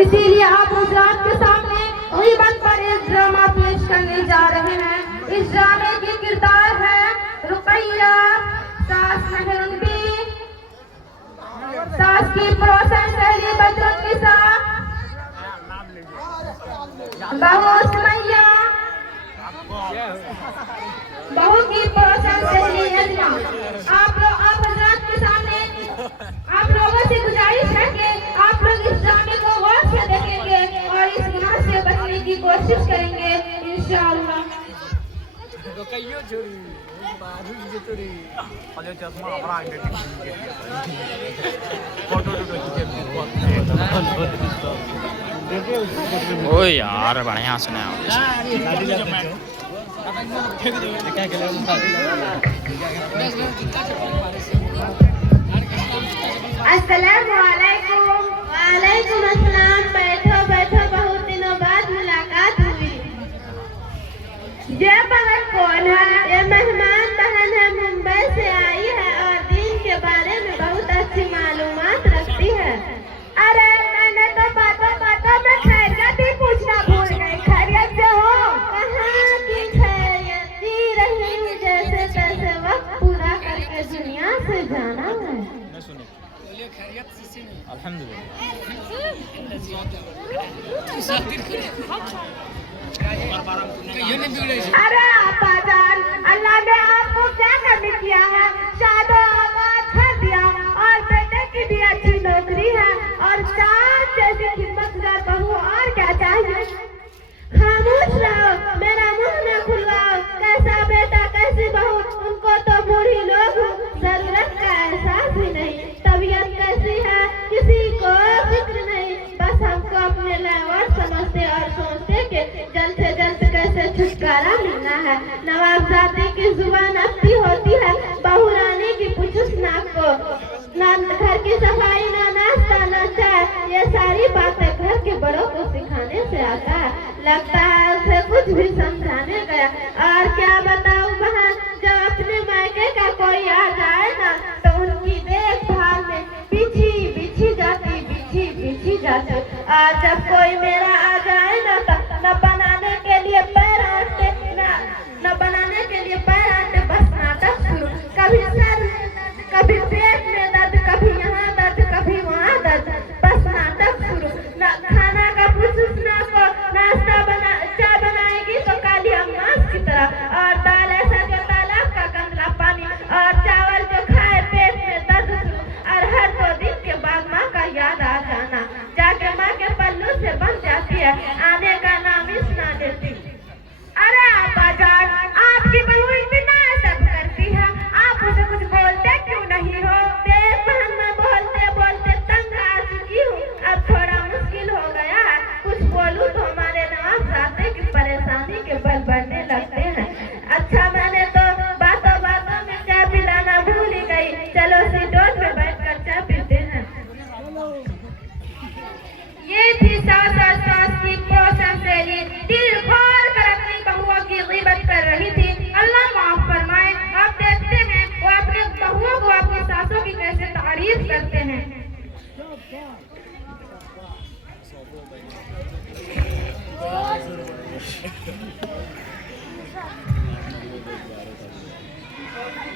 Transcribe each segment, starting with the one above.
इसीलिए आप हजरात के सामने गीबत पर एक ड्रामा पेश करने जा रहे हैं। इस ड्रामे की किरदार है रुकैया, सास मेहरुन्नबी, सास की पड़ोसन सहेली बदरुन्निसा, बहू सुमैया, बहू की पड़ोसन सहेली नजमा। आप हजरात के सामने आप लोगों से गुजारिश है कि आप लोग इस ड्रामे को गौर से देखेंगे और इस गुनाह से बचने की कोशिश करेंगे इंशाअल्लाह। ओ यार बढ़िया सुना। अस्सलामुअलैकुम। वालेकुम अस्सलाम। बैठो बैठो, बहुत दिनों बाद मुलाकात हुई। ये बहन कौन है? ये मेहमान बहन है, मुंबई से आई है और दीन के बारे में बहुत अच्छी मालूमात रखती है। अरे मैंने तो बातों बातों में खैरियत ही पूछना भूल गई। खैरियत से हो? कहाँ की खैरियत, जी रही हूँ जैसे तैसे, वक्त पूरा करके दुनिया से जाना है। अरे आपाजान, अल्लाह ने आपको क्या कमी किया है? शादो आबाद कर दिया और बेटे की भी अच्छी नौकरी है और चार जैसी खिदमतगार बहू, और क्या चाहिए? खामोश रहो, मेरा मुंह न खुलवाओ। कैसा बेटा कैसी बहू, उनको तो बूढ़ी लोग जरूरत का एहसास ही नहीं। तबीयत कैसी है किसी को फिक्र नहीं। बस हमको अपने लायक समझते और सोचते कि जल्द से जल्द कैसे छुटकारा मिलना है। नवाबजादी की जुबान अपनी होती है, बहू रानी की पुछुस नाक को। ना घर की सफाई, ना नाश्ता, ना चाय, ये सारी बातें घर के बड़ों को सिखाने से आता है। लगता है उसे कुछ भी समझाने गया। और क्या बताऊं बहन, जब अपने मायके का कोई आ जाए ना तो उनकी देखभाल में बिछी बिछी जाती, बिछी बिछी जाती। और जब कोई मेरा आ जाए ना तो न बनाने के लिए पैर आटे, न बनाने के लिए पैर आटे, बस नाटक शुरू। कभी सर में दर्द, कभी पेट में दर्द, कभी यहाँ दर्द, कभी वहाँ दर्द, बस नाटक शुरू। खाना का पूछना को, नाश्ता चाय बनाएगी तो काली अम्मास की तरह, और दाल ऐसा जो तालाब का गंदला पानी, और चावल जो खाए पेट में दर्द शुरू। और हर 2 दिन के बाद माँ का याद आ जाना, जाके माँ के पल्लू से बन जाती है, आने का नाम ही सुना देती। अरे आपाजान, आपकी बहू इतना सब करती है, आप उसे कुछ बोलते क्यों नहीं हो? देख बहन, मैं बोलते बोलते तंग आ चुकी हूँ, अब थोड़ा मुश्किल हो गया है। कुछ बोलूं तो हमारे नवाबजादे की परेशानी के बल बढ़ने लगते हैं। अच्छा, मैंने तो बातों बातों में चाय पिलाना भूल ही गई। चलो सीटों पे बैठकर चाय पीते हैं। ये थी सास और सास की पड़ोसन सहेली, दिल खोल कर अपनी बहुओं की ग़ीबत कर रही थी। अल्लाह माफ फरमाए। आप देखते हैं वो अपनी बहुओं को अपनी सासों की कैसे तारीफ करते हैं।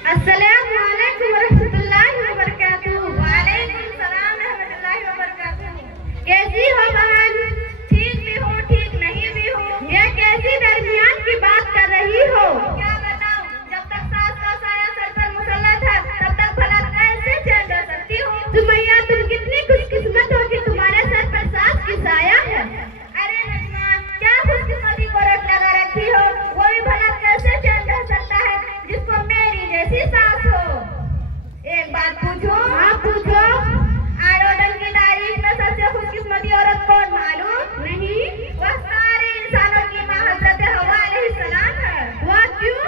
अस्सलामुअलैकुम रहमतुल्लाहि व बरकातुहू। वालेकुम सलाम रहमतुल्लाहि व बरकातुहू। कैसी हो बहन? ठीक भी हूँ, ठीक नहीं भी हूँ। ये कैसी दरमियान की बात कर रही हो? क्या बताऊँ, जब तक सास का साया सर पर मुसल्लत है तब तक भला कैसे चैन रह सकती हूँ? सुमैया, तुम कितनी खुशकिस्मत हो कि तुम्हारे सर पर सास की साया है। अरे नजमा, क्या खुशकिस्मती को रट लगा रखी हो? वो भी भला कैसे चैन रह सकता है जिसको मेरी जैसी सास हो? एक बात पूछो? हाँ पूछो। आयोडन की तारीख में सबसे खुशकिस्मती औरत कौन मालूम? नहीं। वह सारे इंसानों की माँ हज़रत हव्वा अलैहिस्सलाम है। वह क्यों?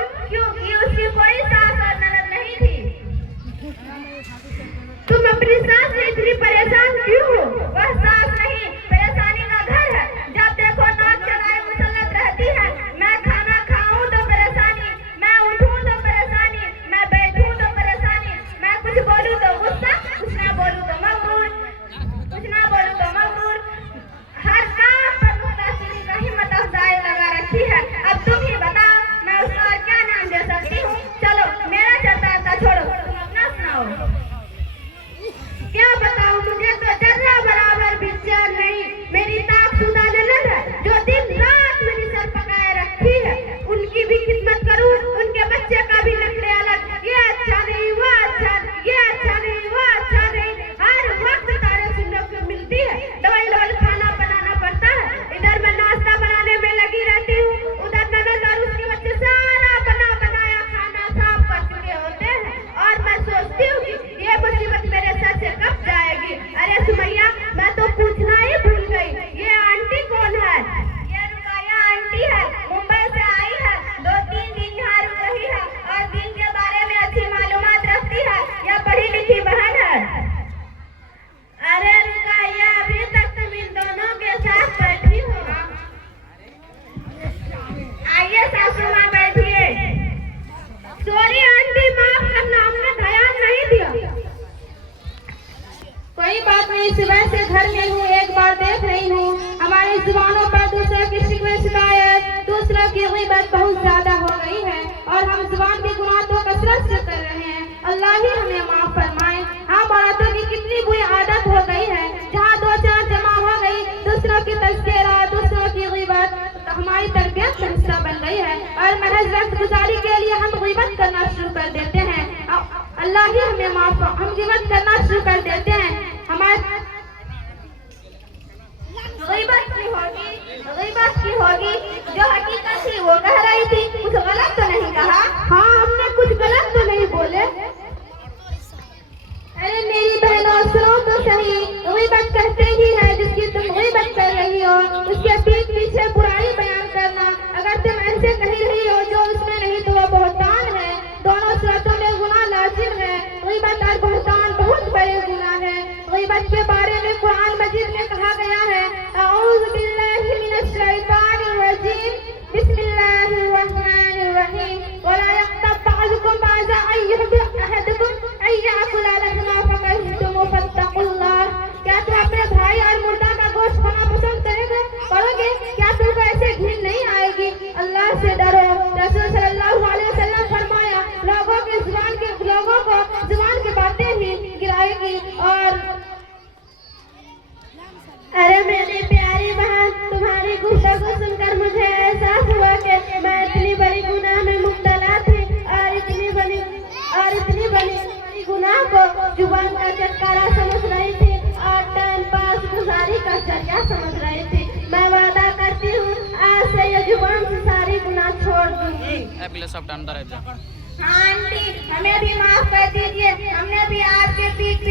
तज़किरा, दूसरों की ग़ीबत हमारी तरबियत का हिस्सा बन गई है और महज वक्त गुजारी के लिए हम ग़ीबत करना शुरू कर देते हैं। अल्लाह ही हमें माफ, हम ग़ीबत करना शुरू कर देते हैं। हमारे ग़ीबत की होगी जो हकीकत थी वो कह रही थी, कुछ गलत तो नहीं कहा? हाँ, हमने कुछ गलत तो नहीं बोले। अरे मेरी बहनों सुनो तो सही, ग़ीबत कहते ही है जिसकी तुम ग़ीबत कर रही हो उसके पीठ पीछे बुराई बयान करना। अगर तुम ऐसे कह रही हो जो उसमें नहीं तो वो बहतान है। दोनों सूरतों में गुनाह लाजिम है। ग़ीबत और बहतान बहुत बड़े गुनाह है। ग़ीबत के बारे में कुरान मजीद में कहा गया है, अऊज़ु बिल्लाहि मिनश शैतानिर रजीम, बिस्मिल्लाहिर रहमानिर रहीम, वला यग़्तब बअज़ुकुम बअज़ा अय्युहिब्बु अहदुकुम अय्याकुला लहमा फकरहितुम फत्तक़ुल्लाह। क्या तुम अपने भाई और मुर्दा का गोश्त खाना पसंद करोगे? क्या तुमको ऐसे घिन नहीं आएगी? अल्लाह से डरो। रसूल सल्लल्लाहु अलैहि वसल्लम फरमाया, लोगों को जुबान की बातें ही गिराएगी। और अरे मेरी प्यारी बहन, तुम्हारी गुफ्तगू सुनकर मुझे एहसास हुआ कि मैं इतनी बड़ी गुनाह में मुब्तला थी और इतनी बड़ी गुनाह को जुबान का चटकारा समझ रही थी और टाइम पास गुजारी का जरिया समझ रही थी। मैं वादा करती हूँ आज से ये जुबान से सारी गुनाह छोड़ दूंगी। हाँ आंटी, हमें भी माफ कर दीजिए, हमने भी आपके पीठ